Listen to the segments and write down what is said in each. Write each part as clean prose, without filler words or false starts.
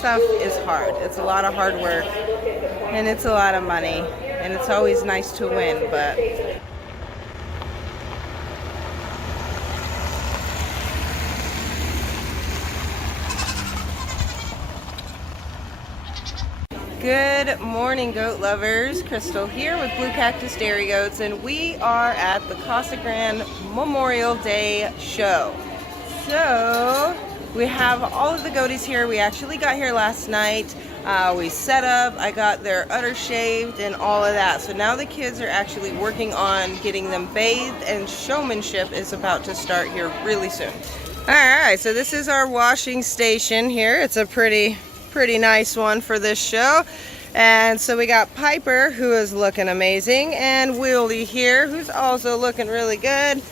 stuff is hard. It's a lot of hard work, and it's a lot of money, and it's always nice to win, but good morning, goat lovers. Crystal here with Blue Cactus Dairy Goats, and we are at the Casa Grande Memorial Day show. So we have all of the goaties here. We actually got here last night. We set up, I got their udder shaved and all of that. So now the kids are actually working on getting them bathed, and showmanship is about to start here really soon. Alright, so this is our washing station here. It's a pretty nice one for this show. And so we got Piper, who is looking amazing, and Willie here, who's also looking really good.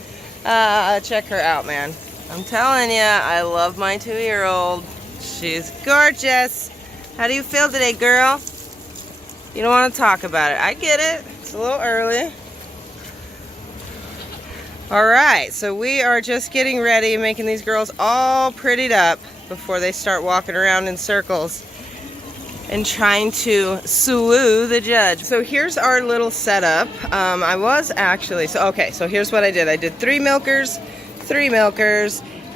Check her out, man. I'm telling you, I love my 2-year-old. She's gorgeous. How do you feel today, girl? You don't want to talk about it. I get it. It's a little early. Alright, so we are just getting ready, making these girls all prettied up before they start walking around in circles and trying to swoo the judge. So here's our little setup. So here's what I did. I did 3 milkers,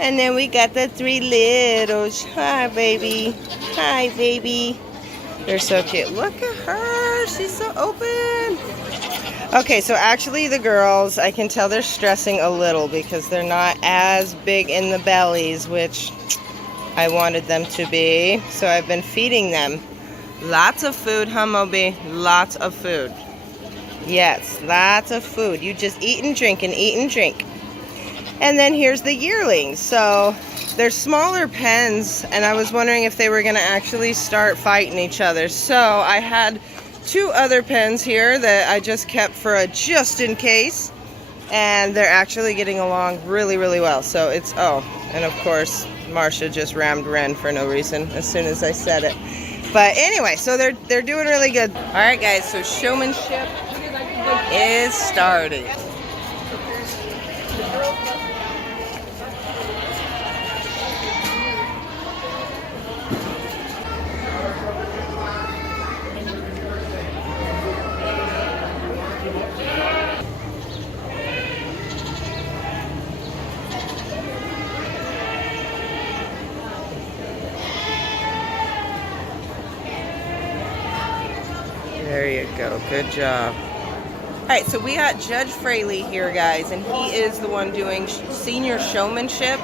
and then we got the 3 littles. Hi, baby. Hi, baby. They're so cute. Look at her. She's so open. Okay, so actually the girls, I can tell they're stressing a little because they're not as big in the bellies, which I wanted them to be. So I've been feeding them lots of food, huh, Moby? Lots of food. Yes, lots of food. You just eat and drink and eat and drink. And then here's the yearlings. So they're smaller pens, and I was wondering if they were going to actually start fighting each other. So I had 2 other pens here that I just kept for a just in case, and they're actually getting along really well. So it's, and of course Marsha just rammed Ren for no reason as soon as I said it. But anyway, so they're doing really good. All right, guys, so showmanship is starting. There you go. Good job. All right, so we got Judge Fraley here, guys, and he is the one doing senior showmanship.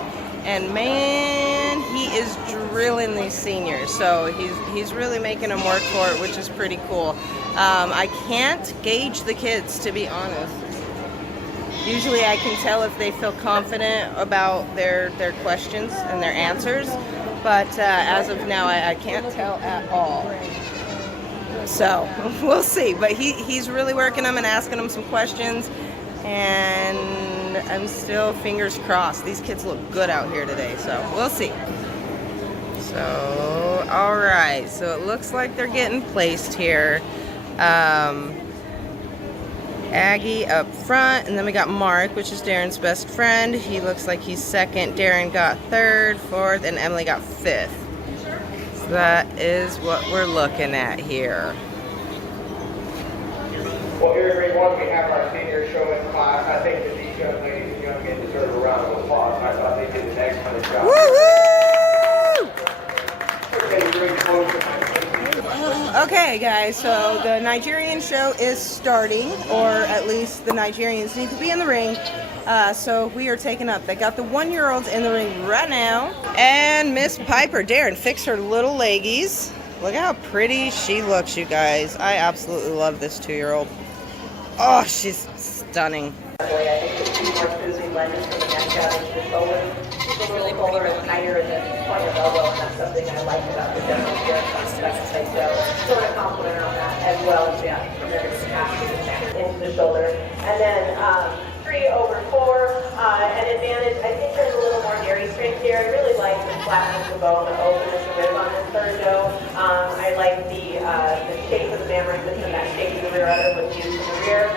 And man, he is drilling these seniors. So he's really making them work for it, which is pretty cool. I can't gauge the kids, to be honest. Usually I can tell if they feel confident about their questions and their answers, but as of now, I can't tell at all. So we'll see, but he's really working them and asking them some questions, and I'm still fingers crossed. These kids look good out here today, so we'll see. So all right, so it looks like they're getting placed here. Aggie up front, and then we got Mark, which is Daren's best friend. He looks like he's second. Daren got 3rd, 4th, and Emily got 5th. That is what we're looking at here. Well, here in grade 1, we have our senior showman class. I think that these young ladies and young men deserve a round of applause. I thought they did an excellent job. Woo-hoo! Okay, guys, so the Nigerian show is starting, or at least the Nigerians need to be in the ring. So we are taking up. They got the 1-year-olds in the ring right now. And Miss Piper, Daren, fix her little leggies. Look how pretty she looks, you guys. I absolutely love this 2-year-old. Oh, she's stunning. I think the two more smoothly blended from the neck down into the shoulder. It's really fuller and tighter in the point of elbow, and that's something I like about the general appearance on the second side. So sort of compliment on that as well as from there into the shoulder. And then 3 over 4, an advantage. I think there's a little more dairy strength here. I really like the flatness of the bone, the openness of the rib on this 3rd doe. I like the shape of the mammary system, that shape of the rear udder with views from the rear.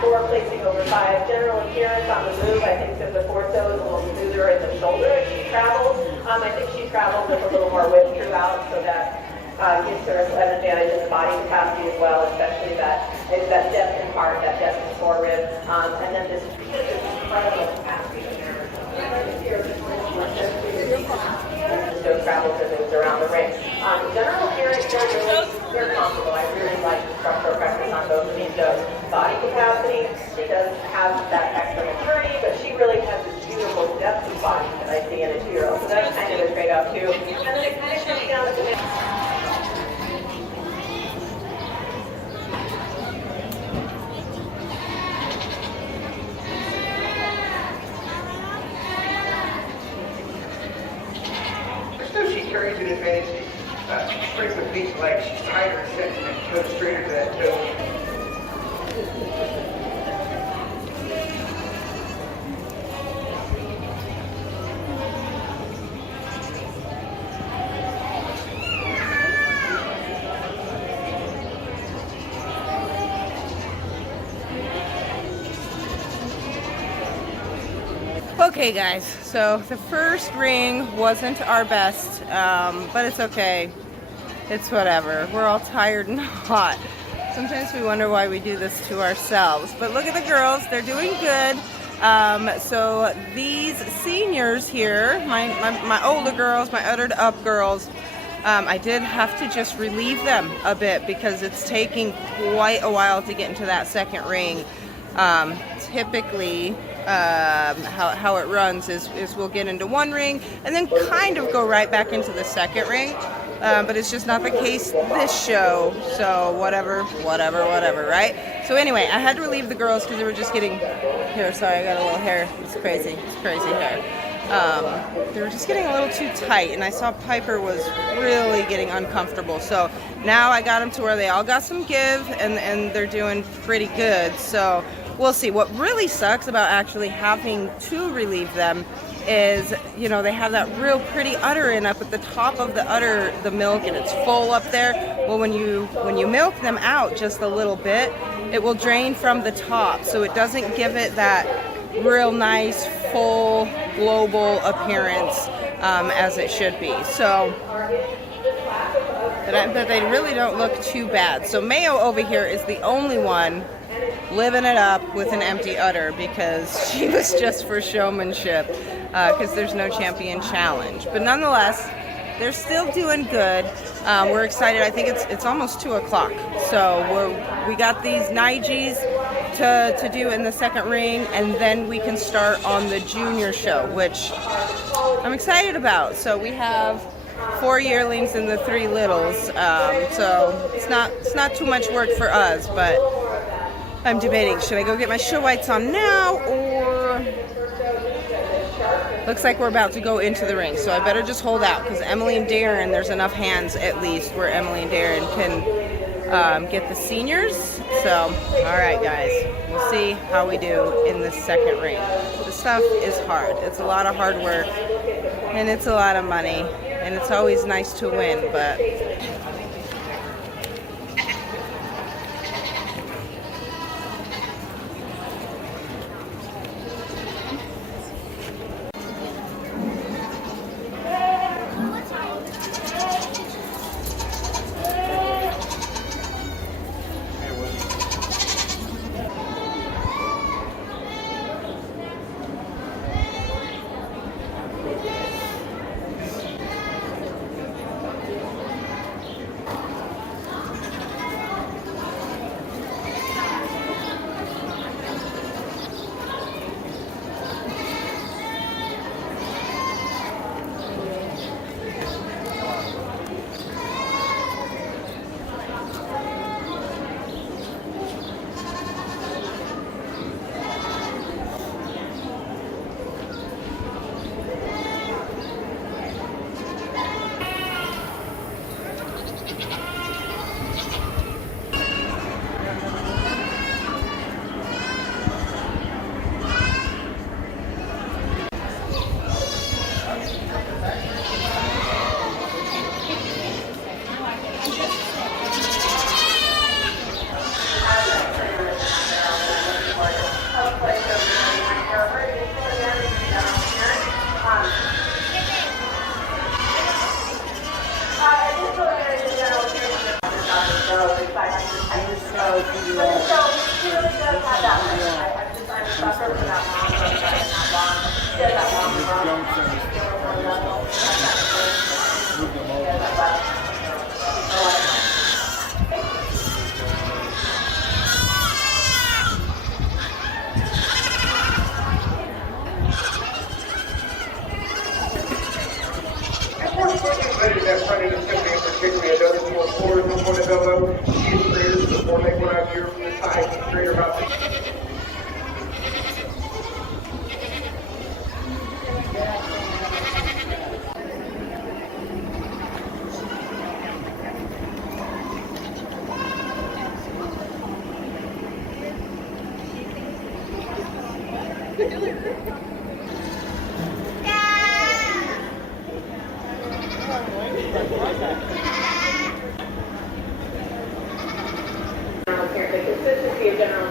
4 placing over 5. General appearance on the move, I think that the 4th doe is a little smoother in the shoulder as she travels. I think she travels with a little more width through throughout so that gives her an advantage in the body capacity as well, especially that depth in heart, that depth in forehead, and then this incredible capacity in there. So travels and moves around the ring. General appearance, they're comfortable. I really like the structural practice on both of these dogs. Body capacity, she does have that extra maturity, but she really has this beautiful depth of body that I see in a 2-year-old. So that's kind of a trade-off too. And then it kind of comes down to the next. She carries an advantage. She brings the feet like she's tighter and goes straighter to that toe. Okay guys, so the first ring wasn't our best, but it's okay. It's whatever. We're all tired and hot. Sometimes we wonder why we do this to ourselves. But look at the girls, they're doing good. So these seniors here, my older girls, my uttered up girls, I did have to just relieve them a bit because it's taking quite a while to get into that second ring. Typically, how it runs is we'll get into one ring and then kind of go right back into the second ring. But it's just not the case this show, so whatever, right? So anyway, I had to relieve the girls because they were just getting, here, sorry, I got a little hair, it's crazy hair. They were just getting a little too tight, and I saw Piper was really getting uncomfortable. So now I got them to where they all got some give, and they're doing pretty good. So we'll see. What really sucks about actually having to relieve them is, you know, they have that real pretty udder in up at the top of the udder, the milk, and it's full up there. Well, when you milk them out just a little bit, it will drain from the top, so it doesn't give it that real nice, full, global appearance as it should be. So, but they really don't look too bad. So Mayo over here is the only one living it up with an empty udder because she was just for showmanship, because there's no champion challenge. But nonetheless, they're still doing good. We're excited. I think it's almost 2 o'clock. So we got these Nigis to do in the second ring, and then we can start on the junior show, which I'm excited about. So we have 4 yearlings and the 3 littles. So it's not too much work for us, but I'm debating, should I go get my show whites on now, or looks like we're about to go into the ring, so I better just hold out, because Emily and Daren, there's enough hands at least where Emily and Daren can get the seniors. So, all right guys, we'll see how we do in the second ring. This stuff is hard. It's a lot of hard work, and it's a lot of money, and it's always nice to win, but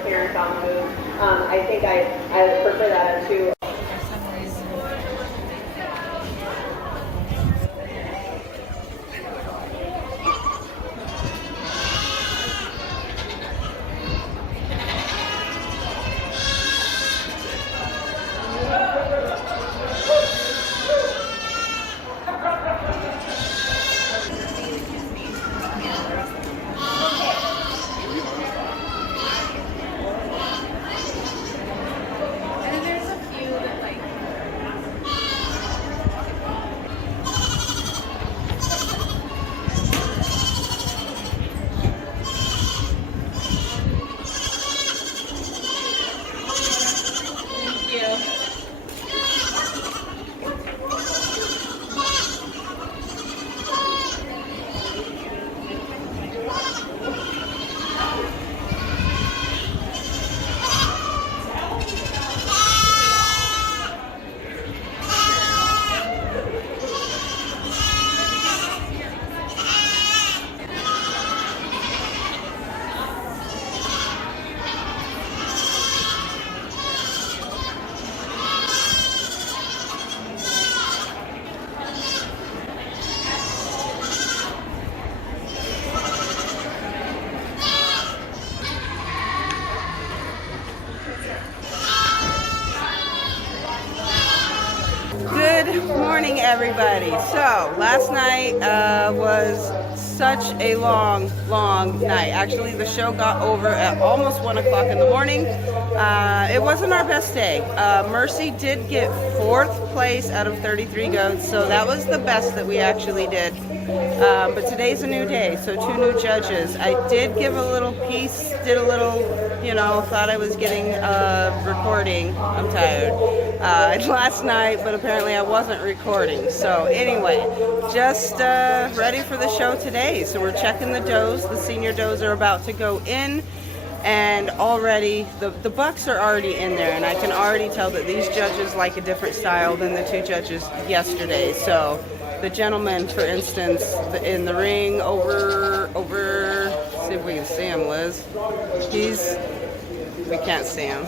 interference on the move. I think I prefer that to. Good morning, everybody. So last night was such a long night. Actually, the show got over at almost 1 o'clock in the morning. It wasn't our best day. Mercy did get 4th place out of 33 goats, so that was the best that we actually did. But today's a new day, so 2 new judges. I did give a little piece, did a little, thought I was getting recording. I'm tired. Last night, but apparently I wasn't recording. So anyway, just ready for the show today. So we're checking the does. The senior does are about to go in, and already the bucks are already in there, and I can already tell that these judges like a different style than the 2 judges yesterday. So the gentleman, for instance, in the ring over, see if we can see him, Liz. We can't see him.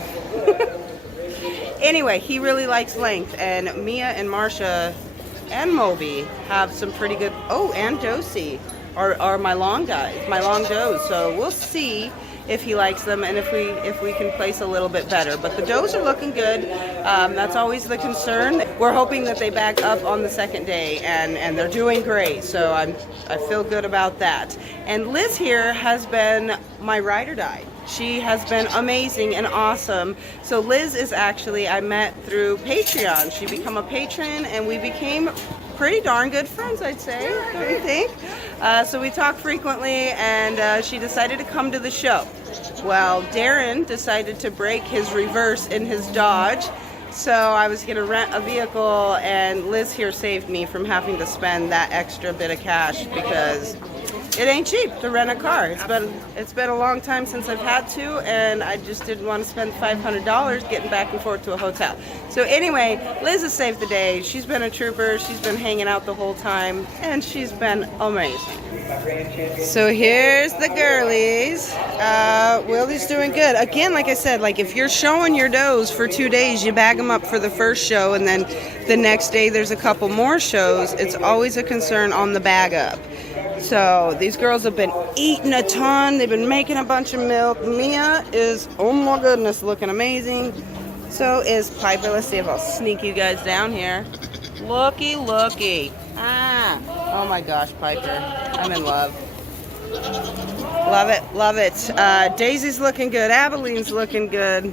Anyway, he really likes length, and Mia and Marsha and Moby have some pretty good, and Josie are my long guys, my long does. So we'll see if he likes them and if we can place a little bit better. But the does are looking good. That's always the concern. We're hoping that they back up on the second day, and they're doing great. So I feel good about that. And Liz here has been my ride or die. She has been amazing and awesome. So Liz is actually, I met through Patreon. She became a patron, and we became pretty darn good friends, I'd say, don't you think? So we talk frequently, and she decided to come to the show. Well, Daren decided to break his reverse in his Dodge, so I was going to rent a vehicle, and Liz here saved me from having to spend that extra bit of cash, because it ain't cheap to rent a car. It's been a long time since I've had to, and I just didn't want to spend $500 getting back and forth to a hotel. So anyway, Liz has saved the day. She's been a trooper. She's been hanging out the whole time, and she's been amazing. So here's the girlies. Willie's doing good. Again, like I said, if you're showing your does for 2 days, you bag them up for the first show, and then the next day there's a couple more shows. It's always a concern on the bag up. So these girls have been eating a ton. They've been making a bunch of milk. Mia is, oh my goodness, looking amazing. So is Piper. Let's see if I'll sneak you guys down here. Looky. Oh my gosh, Piper. I'm in love. Love it. Daisy's looking good. Abeline's looking good.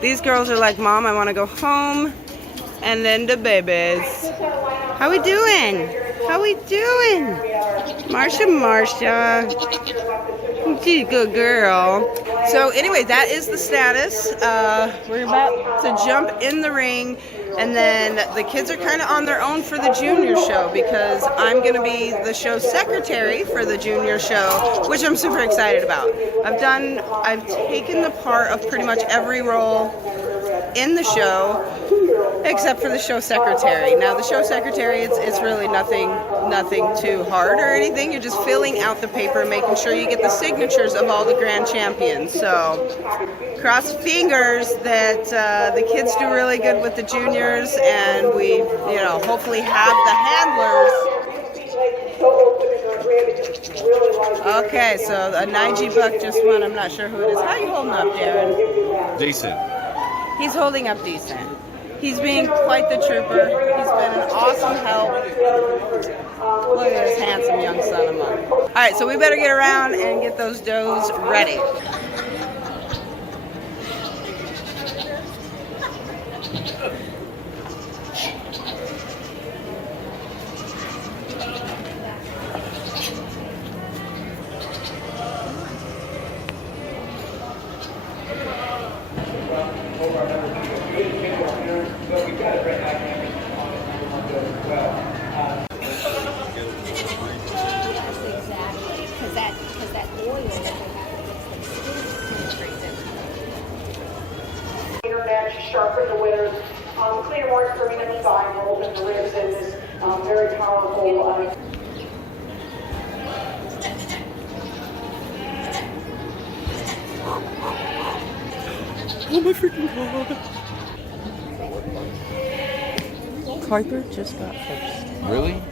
These girls are like, Mom, I want to go home. And then the babies. How we doing? Marsha. She's a good girl. So anyway, that is the status. We're about to jump in the ring, and then the kids are kind of on their own for the junior show, because I'm going to be the show secretary for the junior show, which I'm super excited about. I've taken the part of pretty much every role in the show. except for the show secretary. Now the show secretary, it's really nothing too hard or anything. You're just filling out the paper, making sure you get the signatures of all the grand champions. So cross fingers that the kids do really good with the juniors, and we, hopefully have the handlers. Okay, so a 9G buck just won. I'm not sure who it is. How are you holding up, Daren? Decent. He's holding up decent. He's being quite the trooper. He's been an awesome help. Look at this handsome young son of mine. All right, so we better get around and get those does ready. Sharpen the withers, clear more trimming in the thigh rolls and the ribs in this very powerful. Oh my freaking god. Kuiper just got first. Really?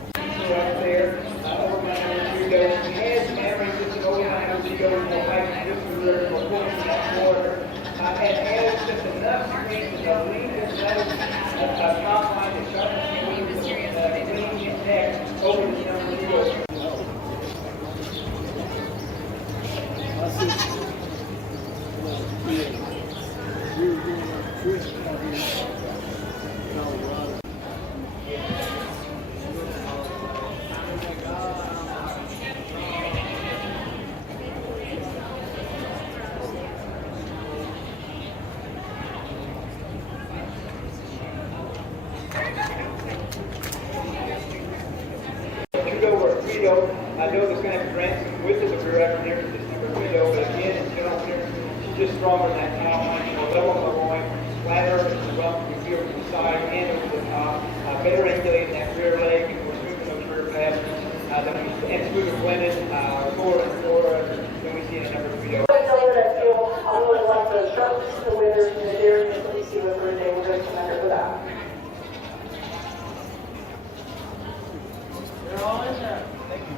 I know there's going to have Branson with us if we're ever near this number window, but again, it's get up there. She's just stronger than that cow line, level on the loin, flatter in the rump, we feel to the side and over the top, better regulating that rear leg, and we're smoothing those rear passes, and smoother blended, forward and forward, than we see in number 3. I really like the sharpness of the withers and the dariness that we see with her today. We're going to commend her for that. They're all in there. Thank you.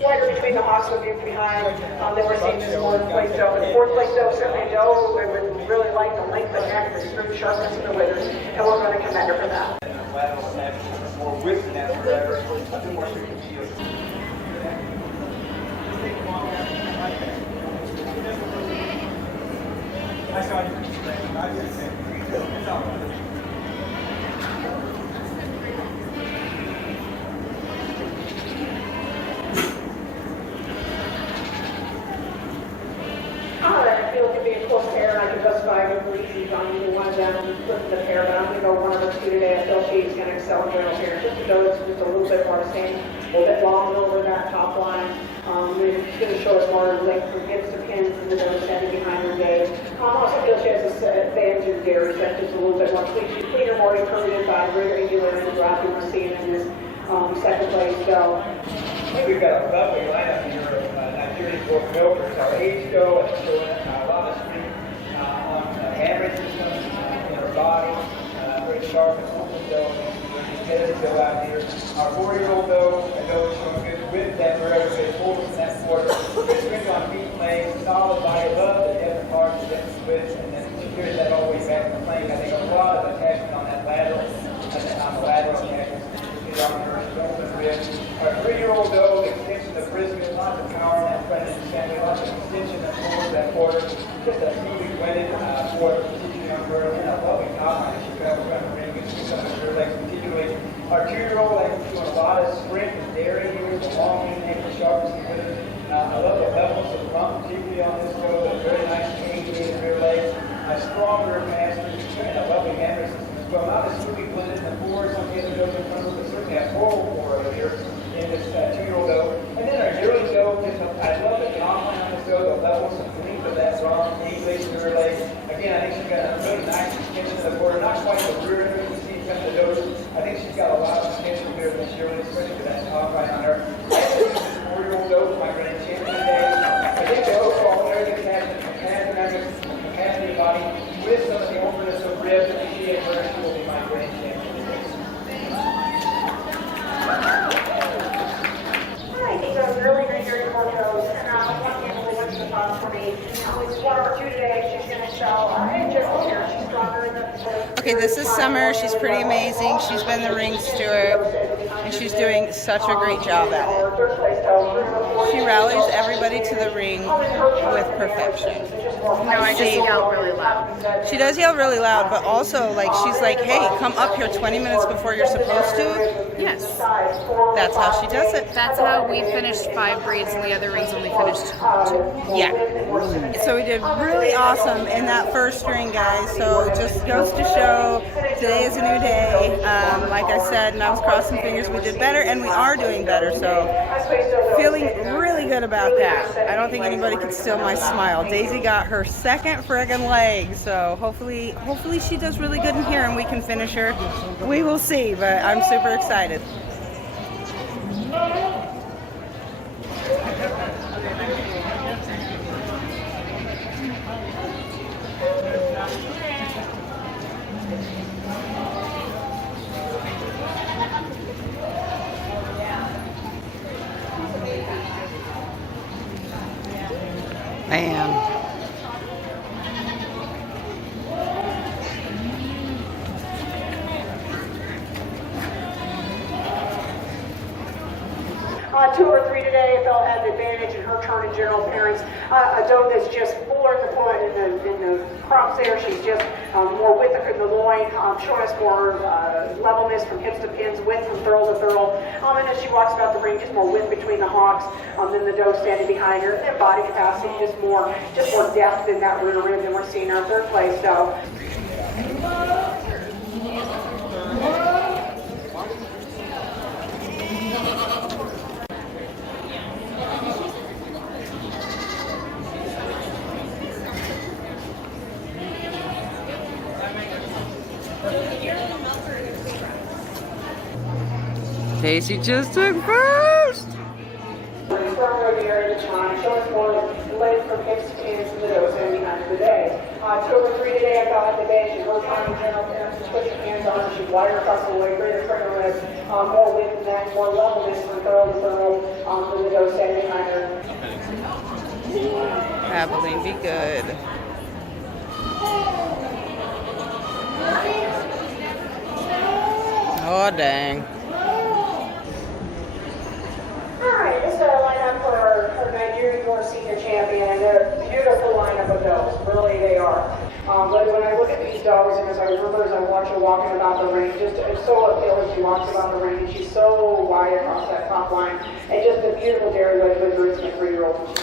Wider between the hostel group behind, then we're seeing this fourth place doe. And fourth place doe certainly a doe. We would really like the length of neck, the smooth sharpness of the withers, and we're going to commend her for that. More width than that, forever. A bit more frequency of Alright, I feel it could be a close pair, and I can justify with easy on either one of them, flipping the pair, but I'm going to go one of the two today. I feel she's going to excel in general here. Just to go, it's just a little bit more same, a little bit longer over that top line. It's going to show us more length from hips to pins and the nose standing behind her gaze. I also feel she has a advantage in dairy, so that's just a little bit more clean. She's cleaner, more encouraged by greater angular and the drop we were seeing in this second place. So we've got a lovely lineup here of Nigerian Wolf Milkers. Our age go and showing a lot of strength on average system in her body, very sharp and open doe, competitive doe out here. Our 4-year-old doe, a doe is showing good width that wherever they hold us in that quarter. Good strength on feet and legs, solid body, love the depth of heart, the depth of width, and then she carries that all the way back to the plank. I think a lot of attachment on that lateral, on the lateral attachment. On her open ribs. Our 3-year-old doe, the extension of brisket, lots of power in that front end assembly, lots of extension that pulls that lot of strength and dairy here, the long neck, sharpness and withers. I love the levels of rump, particularly on this goat. A very nice elongated rear legs, stronger masters, and a lovely hammer system as well. Not as smoothly blended in the fours on the other goats in front of us, but certainly a full four over here in this 2-year-old goat. And then our yearling goat, I love the jawline on this goat, the levels of length of that rump, elongated rear legs. Again, I think she's got a really nice extension of the quarter, not quite the rear that you see from the goats. I think she's got a lot of potential here this year, especially with that top right on her. I think this 4-year-old goat, my grand champion today. I think the overall area has capacity body with some of the openness of ribs that we see at her. She will be my grand champion today. Hi, these are really great dairy photos, and one animal went to the top for me. It's one over two today. She's going to sell in general here. She's stronger than Okay, this is Summer. She's pretty amazing. She's been the ring steward, and she's doing such a great job at it. She rallies everybody to the ring with perfection. No, I just yell really loud. She does yell really loud, but also, like, she's like, hey, come up here 20 minutes before you're supposed to. Yes. That's how she does it. That's how we finished 5 breeds and the other rings only finished 2. Yeah. So we did really awesome in that first ring, guys. So it just goes to show today is a new day. Like I said, and I was crossing fingers, we did better, and we are doing better. So feeling really good about that. I don't think anybody could steal my smile. Daisy got her second friggin' leg, so hopefully she does really good in here and we can finish her. We will see, but I'm super excited. Man. Two or three today, Belle had the advantage in her turn in general appearance. A doe that's just fuller in the crops there. She's just more width in the loin, showing us more levelness from hips to pins, width from thurl to thurl. And as she walks about the ring, just more width between the hocks than the doe standing behind her. And body capacity, just more depth in that rear rib than we're seeing in our third place doe. Daisy just took first. Strong over the area of the time, showing us more length from hips to pins than the doe standing behind the day. 2 over 3 today, I got at the bench, and her time in general appearance, just put your hands on her, she's wider across the way, greater trigger width, more width than that, more levelness from thurl to thurl than the doe standing behind her. Abilene, be good. Oh, dang. Alright, this is our lineup for our Nigerian North Senior Champion, and they're a beautiful lineup of does. Really, they are. But when I look at these dogs, and as I remember as I watch her walking about the ring, just it's so appealing. She walks about the ring, and she's so wide across that top line, and just a beautiful dairy wedge with her. It's a 3-year-old.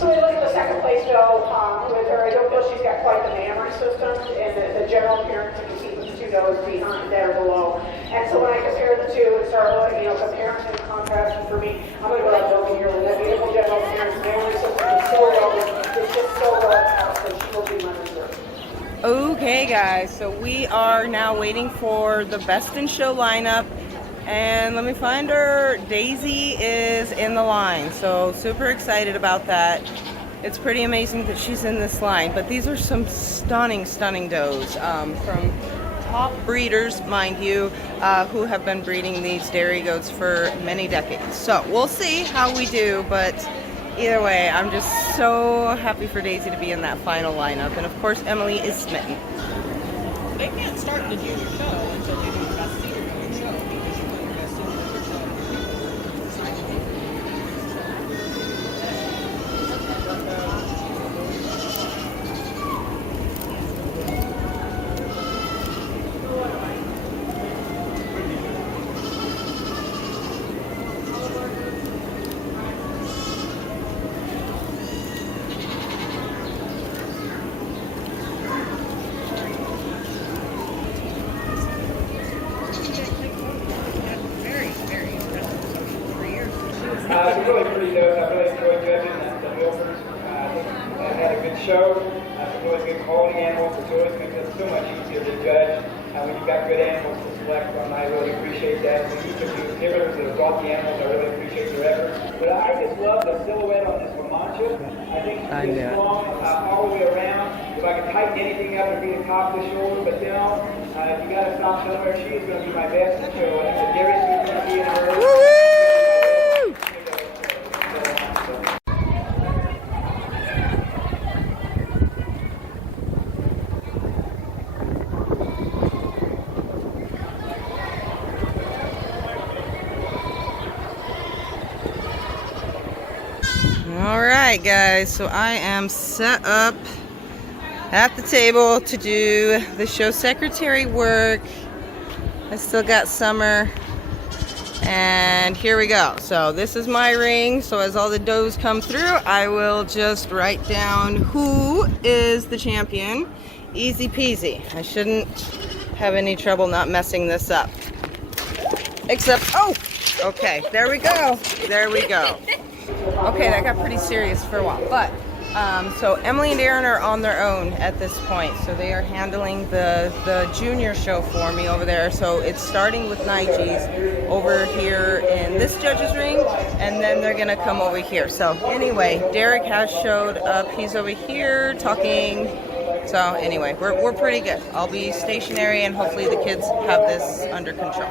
So we look at the second place doe with her. I don't feel she's got quite the mammary system and the general appearance to compete with the 2 does behind there below. And so when I compare the 2 and start looking, comparison and contrasting for me, I'm going to go that doe here with that beautiful general appearance, mammary system, and 4 does. It's just so well balanced, so she will be my reserve. Okay, guys, so we are now waiting for the best in show lineup. And let me find her. Daisy is in the line, so super excited about that. It's pretty amazing that she's in this line, but these are some stunning does from top breeders, mind you, who have been breeding these dairy goats for many decades. So we'll see how we do, but either way, I'm just so happy for Daisy to be in that final lineup. And of course, Emily is smitten. They can't start the junior show until they do the best senior junior show because you put the best senior show. quality animals. It always makes it so much easier to judge when you've got good animals to select from. I really appreciate that. When each of you exhibitors that have brought the animals, I really appreciate your effort. But I just love the silhouette on this Lamancha. I think she's long all the way around. If I could tighten anything up, it'd be the top of the shoulder. But you know, if you got to stop somewhere, she is going to be my best to show. I think the Darius is going to be in her. Alright guys, so I am set up at the table to do the show secretary work. I still got Summer, and here we go. So this is my ring, so as all the does come through, I will just write down who is the champion. Easy peasy. I shouldn't have any trouble not messing this up. Except, oh, okay, there we go. There we go. Okay, that got pretty serious for a while, but so Emily and Daren are on their own at this point, so they are handling the junior show for me over there. So it's starting with Nige's over here in this judge's ring, and then they're gonna come over here. So anyway, Derek has showed up. He's over here talking. So anyway, we're pretty good. I'll be stationary, and hopefully the kids have this under control.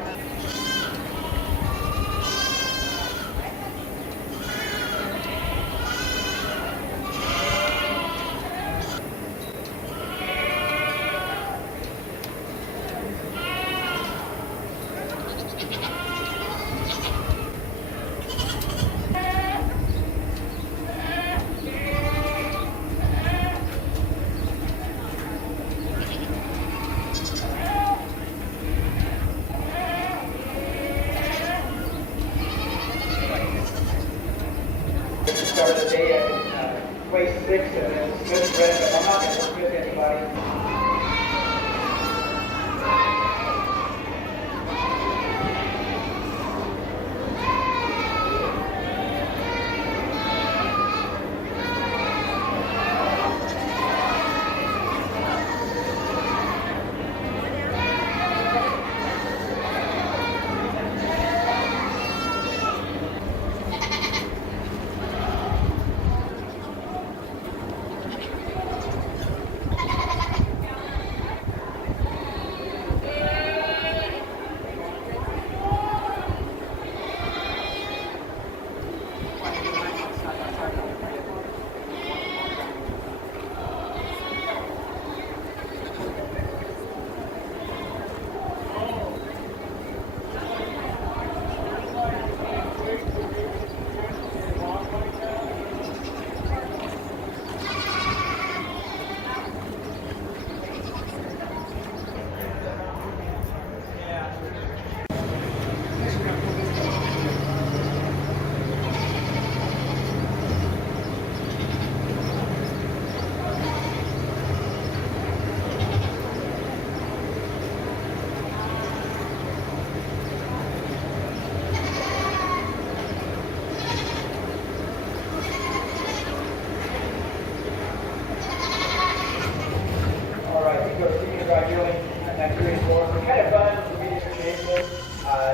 Start the day at weigh 6 and then Smith bread, but I'm not going to Smith anybody.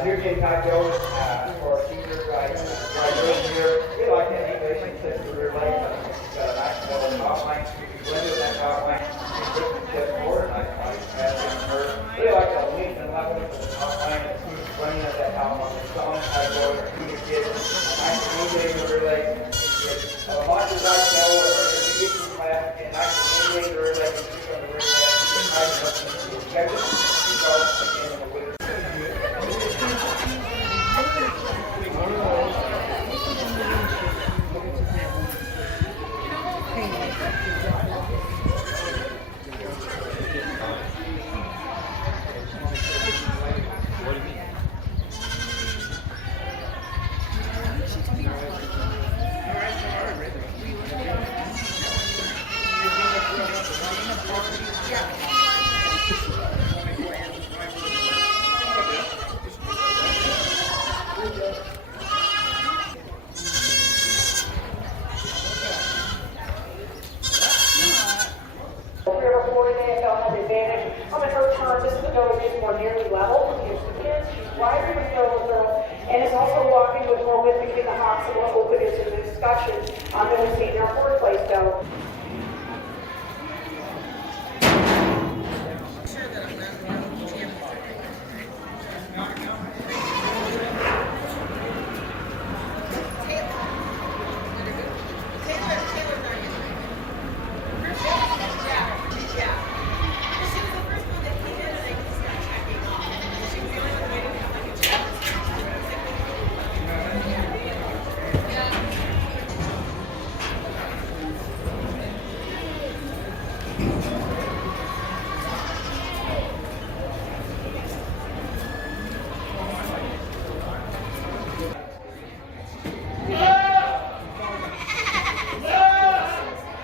Here again, Cactus for seniors, right here. We like that English and sits the rear leg. Got a nice little top line. You can blend it with that top line. You can put the chest forward, nice body capacity and her. Really like that length and level with the top line. It's smooth blending of that top line. It's on Cactus or junior kids. Nice and easy in the rear leg. Much as I know, if you get to class, get nice and easy in the rear leg. You can the rear leg. You can nice and check it. You start again in the winter. our board today, I felt had the advantage. In her turn, this is a doe who's more nearly level with the kids. She's wider than the girl, and is also walking with more width between the hocks and more openness in the discussion than we've seen in our fourth place doe.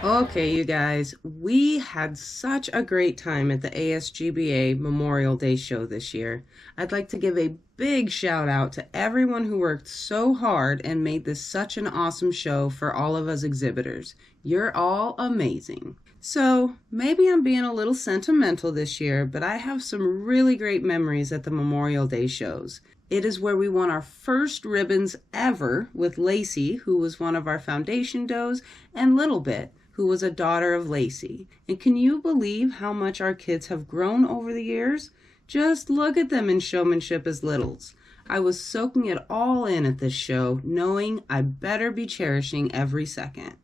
Okay, you guys, we had such a great time at the ASGBA Memorial Day show this year. I'd like to give a big shout out to everyone who worked so hard and made this such an awesome show for all of us exhibitors. You're all amazing. So, maybe I'm being a little sentimental this year, but I have some really great memories at the Memorial Day shows. It is where we won our first ribbons ever with Lacey, who was one of our foundation does, and Little Bit, who was a daughter of Lacey. And can you believe how much our kids have grown over the years? Just look at them in showmanship as littles. I was soaking it all in at this show, knowing I better be cherishing every second.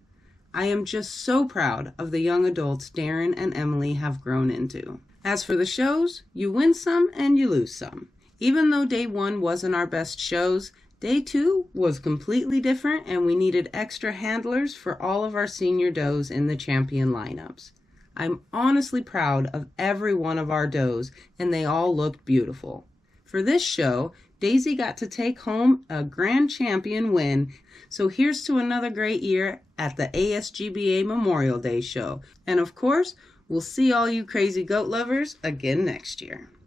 I am just so proud of the young adults Daren and Emily have grown into. As for the shows, you win some and you lose some. Even though day 1 wasn't our best shows, day 2 was completely different, and we needed extra handlers for all of our senior does in the champion lineups. I'm honestly proud of every one of our does, and they all looked beautiful. For this show, Daisy got to take home a grand champion win, so here's to another great year at the ASGBA Memorial Day show. And of course, we'll see all you crazy goat lovers again next year.